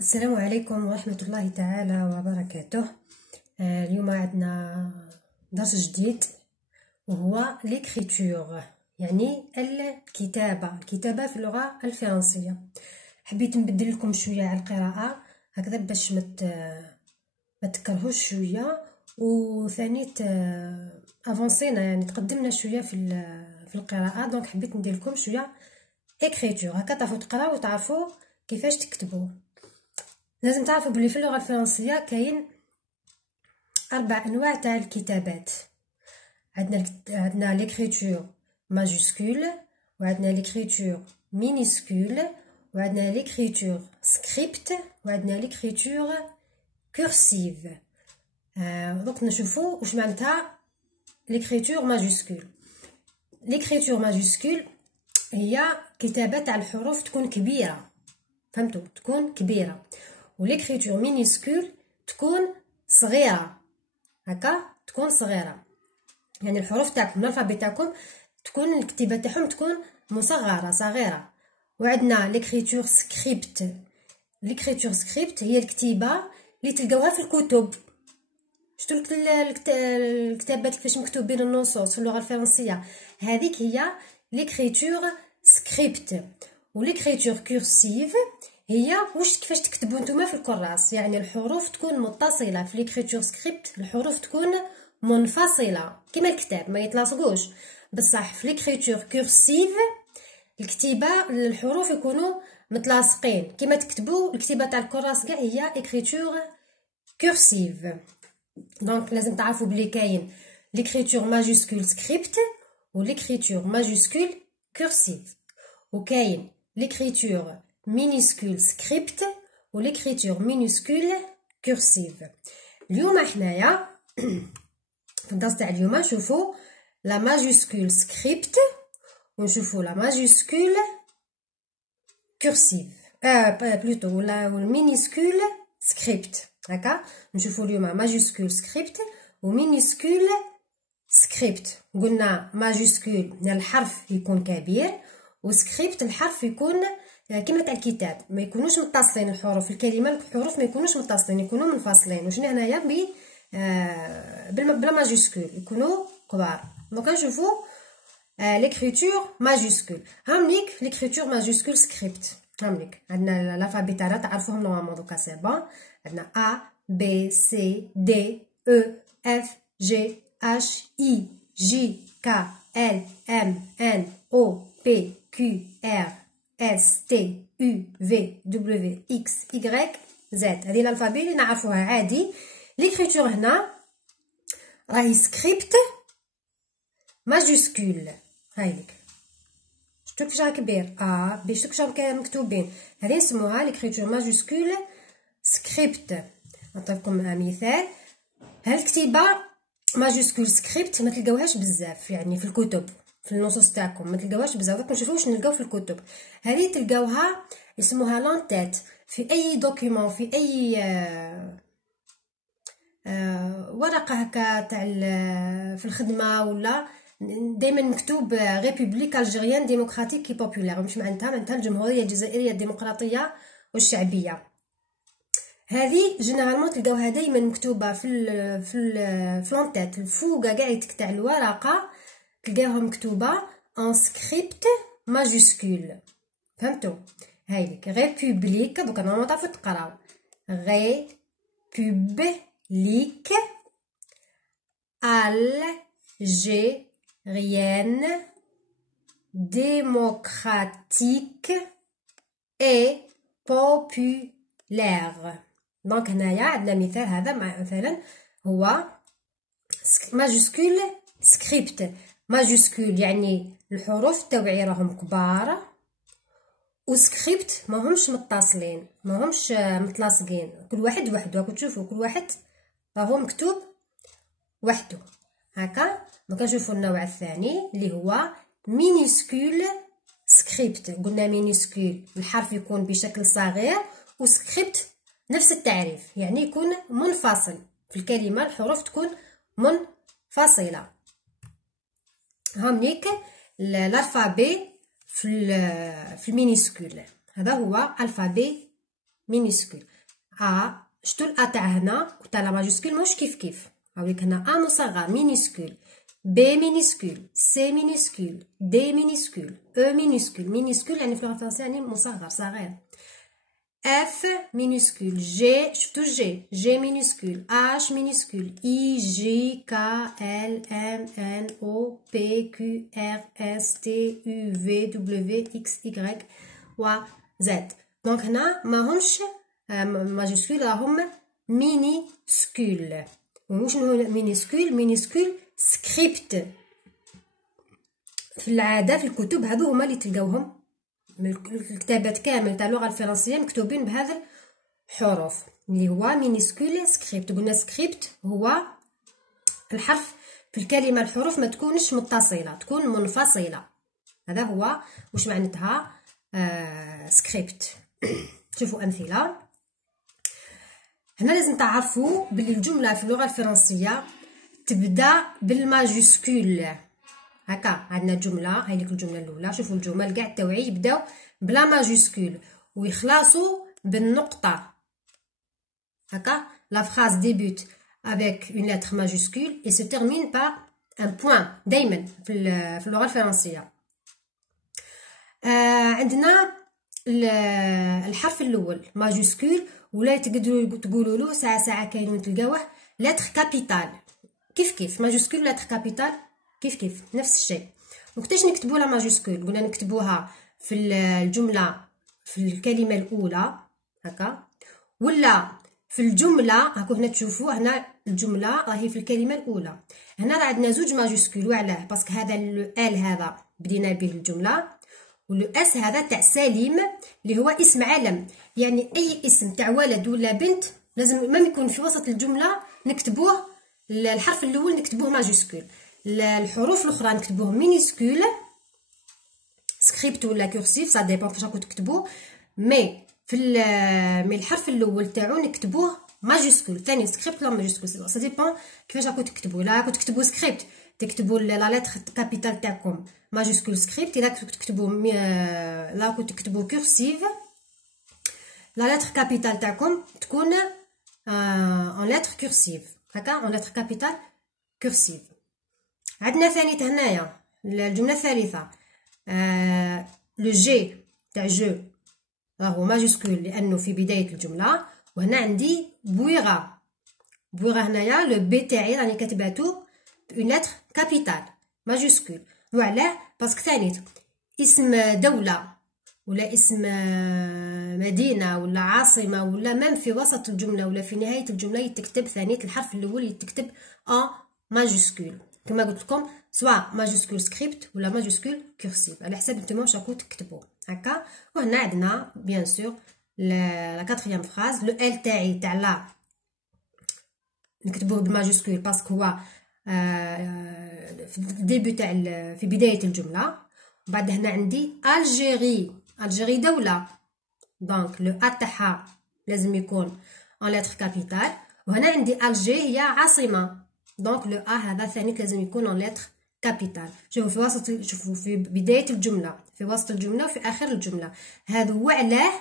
السلام عليكم ورحمة الله تعالى وبركاته. اليوم عندنا درس جديد وهو ليكريتور، يعني الكتابة في اللغة الفرنسية. حبيت نبدل لكم شوية على القراءة هكذا باش ما تكرهوش شوية، وثاني افونسينا يعني تقدمنا شوية في القراءة. دونك حبيت ندير لكم شوية écriture هكا تعرفوا تقراو وتعرفوا كيفاش تكتبوا. لازم تعرفوا بلي في اللغة الفرنسية كاين 4 أنواع تاع الكتابات. عندنا ليكريتور ماجوسكول، وعندنا ليكريتور مينيسكول، وعندنا ليكريتور سكريبت، وعندنا ليكريتور كورسيف. دوك نشوفوا واش معناتها ليكريتور ماجوسكول. ليكريتور ماجوسكول هي كتابة تاع الحروف تكون كبيرة، فهمتوا؟ تكون كبيرة. وليكريتور مينيسكول تكون صغيرة، هكا تكون صغيرة، يعني الحروف تاعكم الالفابي تاعكم تكون الكتابة تاعهم تكون مصغرة صغيرة. وعندنا ليكريتور سكريبت. ليكريتور سكريبت هي الكتابة اللي تلقاوها في الكتب. شفتوا الكتابات كيفاش مكتوبين النصوص في اللغة الفرنسية، هذيك هي ليكريتور سكريبت. وليكريتور كورسيف هي كيفاش تكتبوا نتوما في الكراس، يعني الحروف تكون متصله. في ليكريتور سكريبت الحروف تكون منفصله كما الكتاب، ما يتلاصقوش. بصح في ليكريتور كورسيف الكتابه الحروف يكونوا متلاصقين كما تكتبوا الكتابه تاع الكراس كاع هي ليكريتور كورسيف. دونك لازم تعرفوا بلي كاين ليكريتور ماجوسكول سكريبت وليكريتور ماجوسكول كورسيف، وكاين ليكريتور مينيسكول سكريبت وليكريتور مينيسكول كورسيف. اليوم حنايا في الدرس تاع اليوم نشوفوا لا ماجوسكول سكريبت ونشوفوا لا ماجوسكول كورسيف بلوتو ولا المينيسكول سكريبت. هكا نشوفوا اليوم ماجوسكول سكريبت ومينيسكول سكريبت. قلنا ماجوسكول الحرف يكون كبير، وسكريبت الحرف يكون كما تاع الكتاب، ما يكونوش متصلين الحروف. الكلمه الحروف ما يكونوش متصلين، يكونوا منفصلين. وشنا هنايا بلا ماجوسكول يكونوا كبار. دونك نشوفوا ليكريتور ماجوسكول. هامليك ليكريتور ماجوسكول سكريبت. هامليك عندنا الالفابي تاعنا تعرفوهم نورمالمون دوكا سي بون. عندنا A B C D E F G H I J K L M N O P Q R S T U V W X Y Z. هذه الالفابي اللي نعرفوها عادي. ليكريتور هنا راهي سكريبت ماجوسكول. هايليك شفتوا كيفاش راه كبير بي، شفتوا كيفاش راهم مكتوبين. هذه نسموها ليكريتور ماجوسكول سكريبت. نعطيكم مثال. هالكتيبه ماجوسكول سكريبت ما تلقاوهاش بزاف يعني في الكتب، في النصوص تاعكم ما تلقاوهاش بزاف. دوك نشوفوا واش نلقاو في الكتب. هذه تلقاوها يسموها لونتيت. في اي دوكيومون، في اي ورقه هكا تاع في الخدمه، ولا دائما مكتوب ريبوبليك الجيريان ديمقراطيك بوبولير. مش معناتها الجمهوريه الجزائريه الديمقراطيه والشعبيه. هذه جينيرالمون تلقاوها دائما مكتوبه في لونتيت الفوق كاع تاع الورقه، تلقاوها مكتوبه ان سكريبت ماجوسكول. فهمتوا؟ هايليك ريبوبليك. دوكا نورمالمون تعرفوا تقراو ريبوبليك الجيريenne démocratique et populaire. دونك هنايا عندنا مثال. هذا مثلا هو ماجوسكول سكريبت. ماجوسكول يعني الحروف التوعية راهم كبار، وسكريبت ماهمش متصلين، ماهمش متلاصقين، كل واحد وحده. راكم تشوفوا كل واحد راهو مكتوب وحده هكا. دونك نشوفوا النوع الثاني اللي هو مينيسكول سكريبت. قلنا مينيسكول الحرف يكون بشكل صغير، وسكريبت نفس التعريف يعني يكون منفصل في الكلمه، الحروف تكون منفصله. هامليك الالفابي في المينيسكول. هذا هو الفابي مينيسكول. شتو الأ تاع هنا وتاع لا ماجيسكول موش كيف كيف. هاوليك هنا أ مصغر مينيسكول، بي مينيسكول، سي مينيسكول، دي مينيسكول، او مينيسكول. مينيسكول يعني في اللغة الفرنسية يعني مصغر صغير. F minuscule, G, شفتو G minuscule, H minuscule, I, J, K, L, M, N, O, P, Q, R, S, T, U, V, W, X, Y, و Z. دونك هنا ماهمش ماجيسكول، راهم مينيسكول. وشنو هو مينيسكول؟ مينيسكول سكريبت. في العادة في الكتب هادو هما اللي تلقاوهم، الكتابات كامل تاع اللغة الفرنسية مكتوبين بهذا الحروف اللي هو مينيسكول سكريبت. قلنا سكريبت هو الحرف في الكلمة الحروف ما تكونش متصلة، تكون منفصلة. هذا هو واش معناتها سكريبت. شوفوا أمثلة. هنا لازم تعرفوا باللي الجملة في اللغة الفرنسية تبدأ بالماجيسكول. هكا عندنا جملة، هاي ليك الجملة الأولى. شوفوا الجمل كاع التوعي يبداو بلا ماجيسكول ويخلصوا بالنقطة. هكا لا فراز ديبوت avec une lettre majuscule et se termine par un point دايما في اللغة الفرنسية. عندنا الحرف الأول ماجيسكول، ولا تقدروا تقولوا له ساعة كاينين تلقاوه لتر كابيتال. كيف ماجيسكول لتر كابيتال كيف نفس الشيء. وكتاش نكتبوا لا ماجيسكول؟ قلنا نكتبوها في الجملة في الكلمة الأولى هكا، ولا في الجملة هاكو. هنا تشوفوا هنا الجملة راهي في الكلمة الأولى. هنا راه عندنا زوج ماجيسكول. وعلاه؟ باسكو هذا لو ال هذا بدينا به الجملة، ولو اس هذا تاع سليم اللي هو اسم علم. يعني أي اسم تاع ولد ولا بنت لازم ما يكون في وسط الجملة نكتبوه الحرف الأول نكتبوه ماجيسكول، الحروف الاخرى نكتبوه مينيسكول سكريبت ولا كورسيف سا ديبون كيفاش راكو تكتبوه. مي في الحرف الاول تاعو نكتبوه ماجيسكول، ثاني سكريبت ولا ماجيسكول سا ديبون كيفاش راكو تكتبوه. لا راكو تكتبوا سكريبت تكتبوا لا لتر كابيتال تاعكم ماجيسكول سكريبت. الا راكو تكتبوا لا راكو تكتبوا كورسيف لا لتر كابيتال تاعكم تكون ان لتر كورسيف. هكا ان لتر كابيتال كورسيف. عندنا ثاني هنايا الجملة الثالثة لو جي تاع جو راهو ماجيسكول لأنه في بداية الجملة. وهنا عندي بويغا هنايا لو بي تاعي راني كاتباتو اون لتر كابيتال ماجيسكول. وعلاه؟ باسكو ثاني اسم دولة ولا اسم مدينة ولا عاصمة ولا مام في وسط الجملة ولا في نهاية الجملة يتكتب ثاني الحرف الأول يتكتب ان ماجيسكول. كما قلت لكم سواء ماجيسكول سكريبت ولا ماجيسكول كورسيف على حسب نتوما واش راكو تكتبوا هكا. وهنا عندنا بيان سور لا كاتريام فراز لو ال تاعي تاع لا نكتبوه بالماجيسكول باسكو هو في الديبي تاع في بدايه الجمله. وبعد هنا عندي الجيري دوله، دونك لو ا تاعها لازم يكون ان لتر كابيتال. وهنا عندي الجي هي عاصمه، دونك لو ا هذا ثاني لازم يكون ان لتر كابيتال. شوفوا في بدايه الجمله في وسط الجمله وفي اخر الجمله. هذا وعلاه؟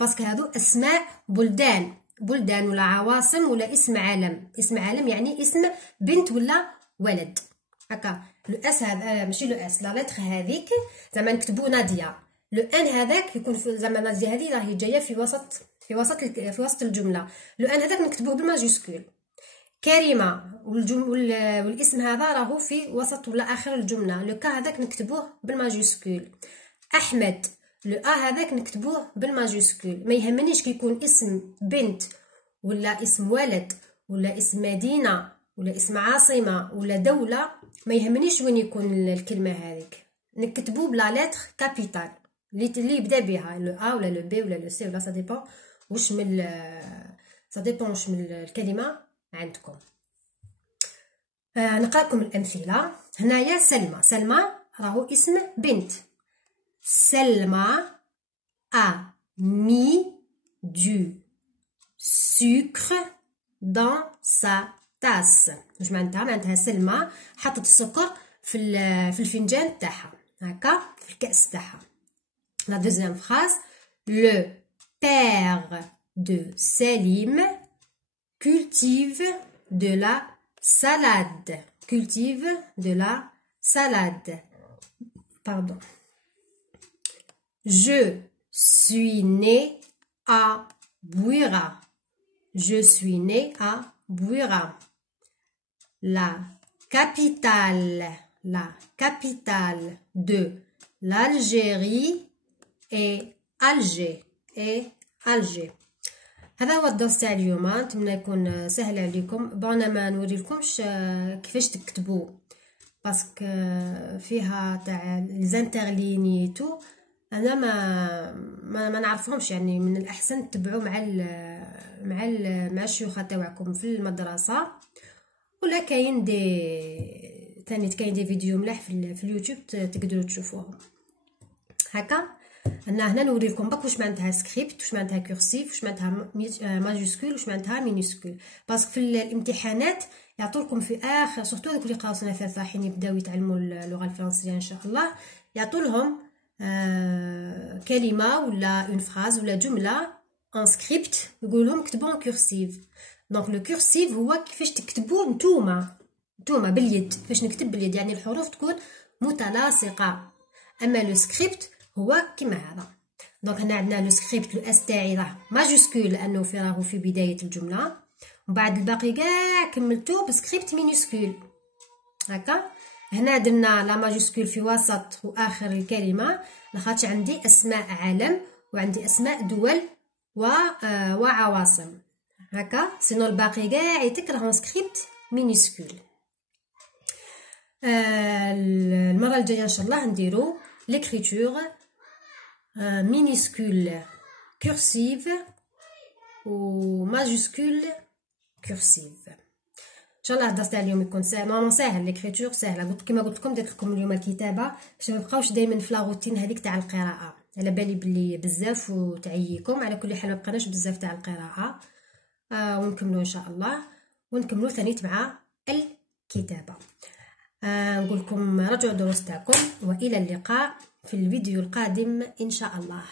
باسكو هذو اسماء بلدان ولا عواصم ولا اسم علم. اسم علم يعني اسم بنت ولا ولد. هكا لو اس هذا ماشي لو اس لا لتر هذيك زعما نكتبوا ناديه. لو ان هذاك يكون زعما ناديه هذه راهي جايه في وسط الجمله. لو ان هذاك نكتبوه بالماجيسكول. كريمه والاسم هذا راهو في وسط ولا اخر الجمله. لو كا هذاك نكتبوه بالماجيسكول. احمد لو ا هذاك نكتبوه بالماجيسكول. ما يهمنيش كي يكون اسم بنت ولا اسم ولد ولا اسم مدينه ولا اسم عاصمه ولا دوله، ما يهمنيش وين يكون الكلمه هذيك نكتبوه بلا لتر كابيتال اللي يبدا بها لو ا ولا لو بي ولا لو سي ولا سا ديبون واش من الكلمه عندكم. نقرا لكم الامثله. هنايا سلمى راهو اسم بنت. سلمى a mis du sucre dans sa tasse. واش معناتها سلمى حطت السكر في الفنجان تاعها هكا في الكأس تاعها. لا دوزيام فراز لو père de Salim cultive de la salade. Cultive de la salade. Pardon. Je suis né à Bouira. Je suis né à Bouira. La capitale de l'Algérie est Alger. هذا هو الدرس تاع اليوم. نتمنى يكون سهل عليكم. انا ما نوريلكمش كيفاش تكتبوا باسكو فيها تاع الزانترلينيتو انا ما نعرفهمش، يعني من الاحسن تتبعوا مع الشيوخ تاعكم في المدرسه، ولا كاين دي فيديو ملاح في اليوتيوب تقدروا تشوفوهم هكا. انا هنا نوريلكم برك واش معناتها سكريبت، واش معناتها كورسيف، واش معناتها ماجيسكول، واش معناتها مينيسكول. باسكو في الامتحانات يعطولكم في اخر سورتو هذوك اللي قراو سنه ثالثه حين يبداو يتعلموا اللغه الفرنسيه ان شاء الله، يعطولهم كلمه ولا اون فراز ولا جمله ان سكريبت، يقول لهم كتبوا كورسيف. دونك لو كورسيف هو كيفاش تكتبوا نتوما باليد، كيفاش نكتب باليد، يعني الحروف تكون متلاصقه. اما لو سكريبت هو كيما هذا. دونك هنا عندنا لو سكريبت، لو اس تاعي راه ماجيسكول لانه راهو في بدايه الجمله، ومن بعد الباقي كاع كملتو بسكريبت مينيسكول هكا. هنا درنا لا ماجيسكول في وسط واخر الكلمه، لاخاطش عندي اسماء عالم وعندي اسماء دول وعواصم هكا. سينو الباقي كاع يتكرهون سكريبت مينيسكول. المره الجايه ان شاء الله نديرو ليكريتور minuscule cursive و majuscule cursive. ان شاء الله الدرس تاع اليوم يكون ساهل ليكريتور ساهله. كما قلت لكم درت لكم اليوم الكتابه باش ما نبقاوش دائما في لاغوتين هذيك تاع القراءه، على بالي بلي بزاف وتعييكم. على كل حال ما بقناش بزاف تاع القراءه، ونكملوا ان شاء الله، ونكملوا ثانيت مع الكتابه. نقول لكم راجعوا الدروس تاعكم، والى اللقاء في الفيديو القادم إن شاء الله.